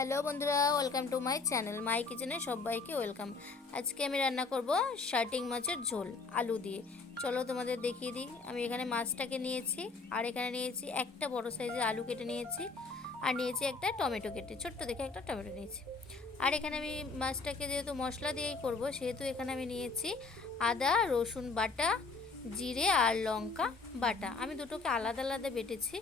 Hello বন্ধুরা, welcome to my channel, my কিচেনে সবাইকে ওয়েলকাম। আজকে আমি রান্না করব শার্টিং মাছের ঝোল, আলু দিয়ে। চলো তোমাদের দেখিয়ে দিই। আমি এখানে মাছটাকে নিয়েছি, আর এখানে নিয়েছি একটা বড় সাইজের আলু কেটে নিয়েছি, আর নিয়েছি একটা টমেটো কেটে, ছোট্ট দেখে একটা টমেটো নিয়েছি। আর এখানে আমি মাছটাকে যেহেতু মশলা দিয়েই করব, সেহেতু এখানে আমি নিয়েছি আদা, রসুন বাটা, জিরে আর লঙ্কা বাটা। আমি দুটোকে আলাদা আলাদা বেটেছি।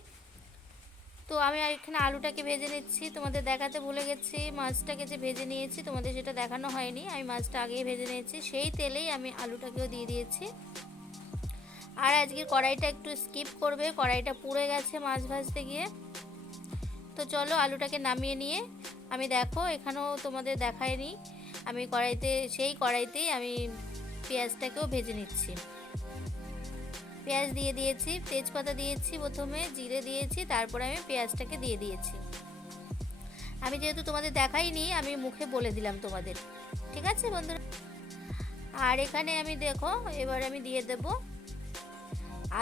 তো আমি এখানে আলুটাকে ভেজে নিচ্ছি। তোমাদের দেখাতে ভুলে গেছি, মাছটাকে যে ভেজে নিয়েছি, তোমাদের সেটা দেখানো হয়নি। আমি মাছটা আগেই ভেজে নিয়েছি, সেই তেলেই আমি আলুটাকেও দিয়ে দিয়েছি। আর আজকে কড়াইটা একটু স্কিপ করবে, কড়াইটা পুড়ে গেছে মাছ ভাজতে গিয়ে। তো চলো আলুটাকে নামিয়ে নিয়ে, আমি দেখো এখানেও তোমাদের দেখায়নি। আমি কড়াইতে, সেই কড়াইতেই আমি পেঁয়াজটাকেও ভেজে নিচ্ছি। পেঁয়াজ দিয়ে দিয়েছি, তেজপাতা দিয়েছি প্রথমে, জিরে দিয়েছি, তারপরে আমি পেঁয়াজটাকে দিয়ে দিয়েছি। আমি যেহেতু তোমাদের দেখাইনি, আমি মুখে বলে দিলাম তোমাদের। ঠিক আছে বন্ধুরা? আর এখানে আমি দেখো, এবার আমি দিয়ে দেব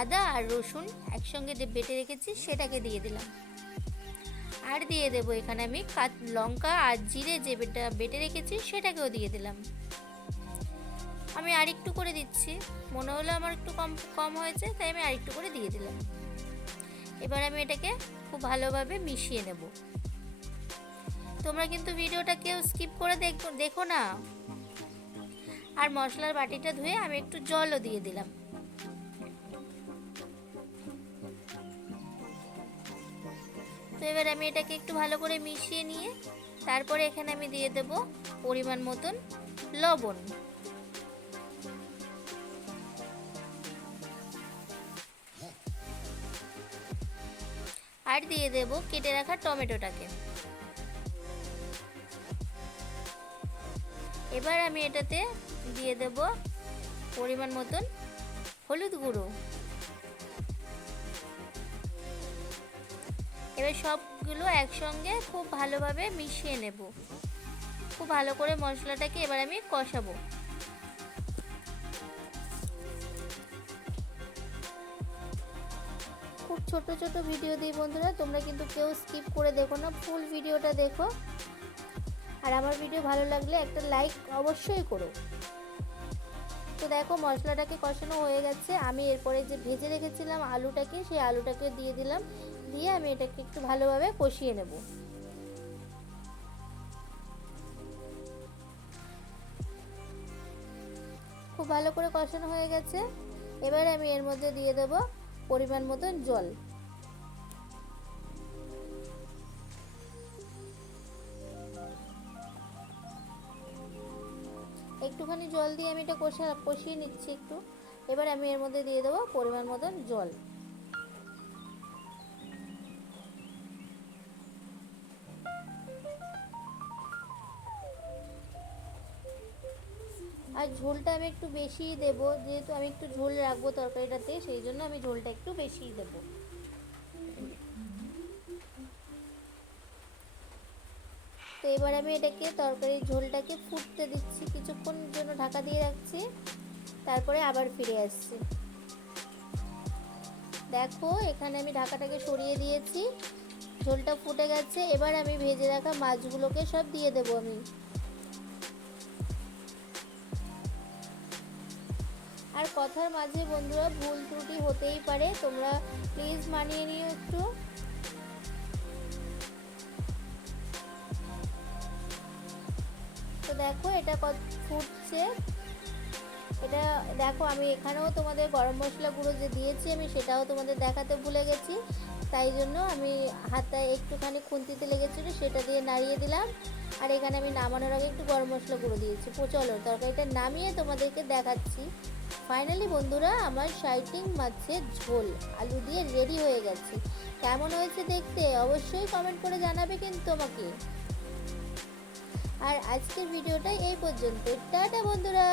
আদা আর রসুন একসঙ্গে যে বেটে রেখেছি, সেটাকে দিয়ে দিলাম। আর দিয়ে দেবো এখানে আমি লঙ্কা আর জিরে যে বেটা, বেটে রেখেছি, সেটাকেও দিয়ে দিলাম। আমি আরেকটু করে দিচ্ছি। মনে হলো আমার একটু কম কম হয়েছে, তাই আমি আরেকটু করে দিয়ে দিলাম। এবার আমি এটাকে খুব ভালোভাবে মিশিয়ে নেব। তোমরা কিন্তু ভিডিওটা কেউ স্কিপ করে দেখো দেখো না। আর মশলার বাটিটা ধুয়ে আমি একটু জলও দিয়ে দিলাম। তো এবার আমি এটাকে একটু ভালো করে মিশিয়ে নিয়ে, তারপরে এখানে আমি দিয়ে দেব পরিমাণ মতন লবণ। আর দিয়ে দেব কেটে রাখা টমেটোটাকে। এবার আমি এটাতে দিয়ে দেব পরিমাণ মতন হলুদ গুঁড়ো। এবার সবগুলো একসঙ্গে খুব ভালোভাবে মিশিয়ে নেব। খুব ভালো করে মশলাটাকে এবার আমি কষাবো। খুব ছোট ছোট ভিডিও দিই বন্ধুরা, তোমরা কিন্তু কেউ স্কিপ করে দেখো না ফুল ভিডিওটা দেখো। আর আমার ভিডিও ভালো লাগলে একটা লাইক অবশ্যই করো। তো দেখো, মশলাটাকে কষানো হয়ে গেছে। আমি এরপরে যে ভেজে রেখেছিলাম আলুটাকে, সেই আলুটাকে দিয়ে দিলাম। দিয়ে আমি এটাকে একটু ভালোভাবে কষিয়ে নেব। খুব ভালো করে কষানো হয়ে গেছে। এবার আমি এর মধ্যে দিয়ে দেব পরিমাণ মতো জল। একটুখানি জল দিয়ে আমি এটা কষা, কষিয়ে নিচ্ছি একটু। এবার আমি এর মধ্যে দিয়ে দেবো পরিমাণ মতন জল। আর ঝোলটা আমি একটু বেশিই দেব, যেহেতু আমি একটু ঝোল রাখব তরকারিটাতে, সেই জন্য আমি ঝোলটা একটু বেশিই দেব। তো এবার আমি এটাকে, তরকারির ঝোলটাকে ফুটতে দিচ্ছি, কিছুক্ষণ জন্য ঢাকা দিয়ে রাখছি, তারপরে আবার ফিরে আসছি। দেখো, এখানে আমি ঢাকাটাকে সরিয়ে দিয়েছি, ঝোলটা ফুটে গেছে, এবার আমি ভেজে রাখা মাছগুলোকে সব দিয়ে দেবো আমি। আর কথার মাঝে বন্ধুরা ভুল ত্রুটি হতেই পারে, তোমরা প্লিজ মানিয়ে নিও একটু। তো দেখো এটা ফুটছে। এটা দেখো, আমি এখানেও তোমাদের গরম মশলা গুঁড়ো যে দিয়েছি, আমি সেটাও তোমাদের দেখাতে ভুলে গেছি। তাই জন্য আমি হাতে একটুখানি খুন্তিতে লেগেছিলো, সেটা দিয়ে নাড়িয়ে দিলাম। আর এখানে আমি নামানোর আগে একটু গরম মশলা গুঁড়ো দিয়েছি। চলো, তরকারিটা নামিয়ে তোমাদেরকে দেখাচ্ছি। ফাইনালি বন্ধুরা, আমার শাইটিং মাছের ঝোল, আলু দিয়ে রেডি হয়ে গেছে। কেমন হয়েছে দেখতে অবশ্যই কমেন্ট করে জানাবে কিন্তু আমাকে। আর আজকের ভিডিওটা এই পর্যন্ত। টাটা বন্ধুরা!